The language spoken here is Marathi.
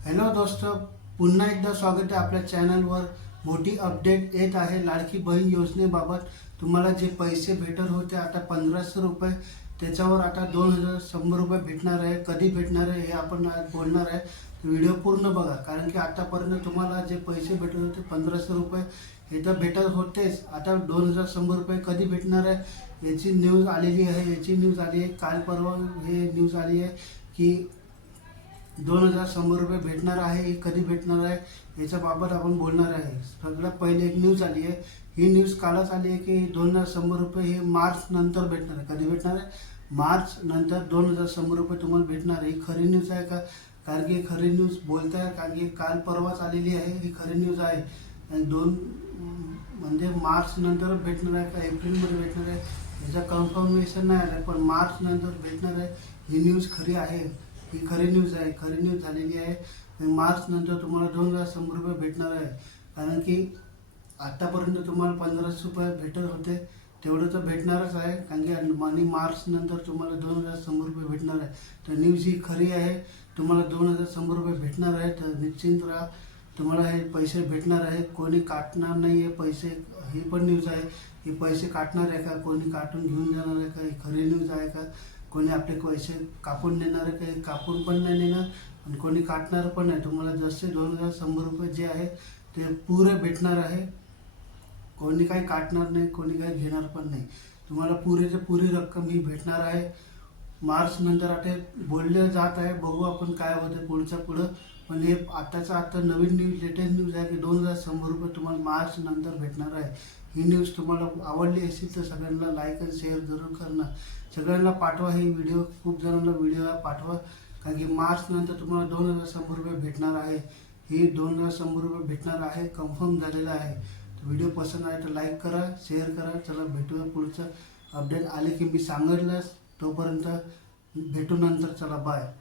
हॅलो दोस्त, पुन्हा एकदा स्वागत आहे आपल्या चॅनलवर। मोठी अपडेट येत आहे लाडकी बहीण योजनेबाबत। तुम्हाला जे पैसे भेटत होते आता 1500 रुपये, त्याच्यावर आता 2100 रुपये भेटणार आहे। कधी भेटणार आहे हे आपण आज बोलणार आहे। व्हिडिओ पूर्ण बघा, कारण की आतापर्यंत तुम्हाला जे पैसे भेटत होते 1500 रुपये हे तर भेटत होतेच। आता 2100 रुपये कधी भेटणार आहे याची न्यूज आलेली आहे। काल परवा हे न्यूज आली आहे की 2100 रुपये भेटणार आहे। हे कधी भेटणार आहे याच्याबाबत आपण बोलणार आहे। सगळ्यात पहिले एक न्यूज आली आहे, ही न्यूज कालच आली आहे की 2100 रुपये हे मार्च नंतर भेटणार आहे। कधी भेटणार आहे? मार्च नंतर 2100 रुपये तुम्हाला भेटणार आहे। ही खरी न्यूज आहे का? कारण की खरी न्यूज बोलत आहे, कारण की काल परवाच आलेली आहे। ही खरी न्यूज आहे। म्हणजे मार्च नंतर भेटणार आहे का एप्रिलमध्ये भेटणार आहे याचं कन्फर्मेशन नाही आलं, पण मार्च नंतर भेटणार आहे ही न्यूज खरी आहे। ही खरी न्यूज आहे, खरी न्यूज झालेली आहे। मार्च नंतर तुम्हाला 2100 रुपये भेटणार आहे। कारण की आत्तापर्यंत तुम्हाला 1500 रुपये भेटत होते, तेवढं तर भेटणारच आहे। कारण की आणि मार्च नंतर तुम्हाला 2100 रुपये भेटणार आहे। तर न्यूज ही खरी आहे, तुम्हाला 2100 रुपये भेटणार आहे। तर निश्चिंत राहा, तुम्हाला हे पैसे भेटणार आहे। कोणी काटणार नाही आहे पैसे। ही पण न्यूज आहे, हे पैसे काटणार आहे का, कोणी काटून घेऊन जाणार आहे का, ही खरी न्यूज आहे का, कोणी आपले पैसे कापून नेणार आहे का, कापून पण नाही नेणार आणि कोणी काटणार पण नाही। तुम्हाला जसे 2100 रुपये जे आहे ते पुरे भेटणार आहे। कोणी काही काटणार नाही, कोणी काही घेणार पण नाही। तुम्हाला पुरेच्या पुरी रक्कम ही भेटणार आहे। मार्च नंतर आता बोलले जात आहे, बघू आपण काय होतं पुढच्या पुढं। पण हे आता नवीन न्यूज, लेटेस्ट न्यूज आहे की 2100 रुपये तुम्हाला मार्च नंतर भेटणार आहे। ही न्यूज तुम्हाला आवडली असेल तर सगळ्यांना लाईक आणि शेअर जरूर करणं, सगळ्यांना पाठवा। ही व्हिडिओ खूप जणांना व्हिडिओ पाठवा, कारण की मार्च नंतर तुम्हाला 2100 रुपये भेटणार आहे। ही 2100 रुपये भेटणार आहे, कन्फर्म झालेलं आहे। व्हिडिओ पसंत आहे तर लाईक करा, शेअर करा। चला भेटूया पुढचं अपडेट आले की मी सांगितलंच, तोपर्यंत भेटू नंतर। चला बाय।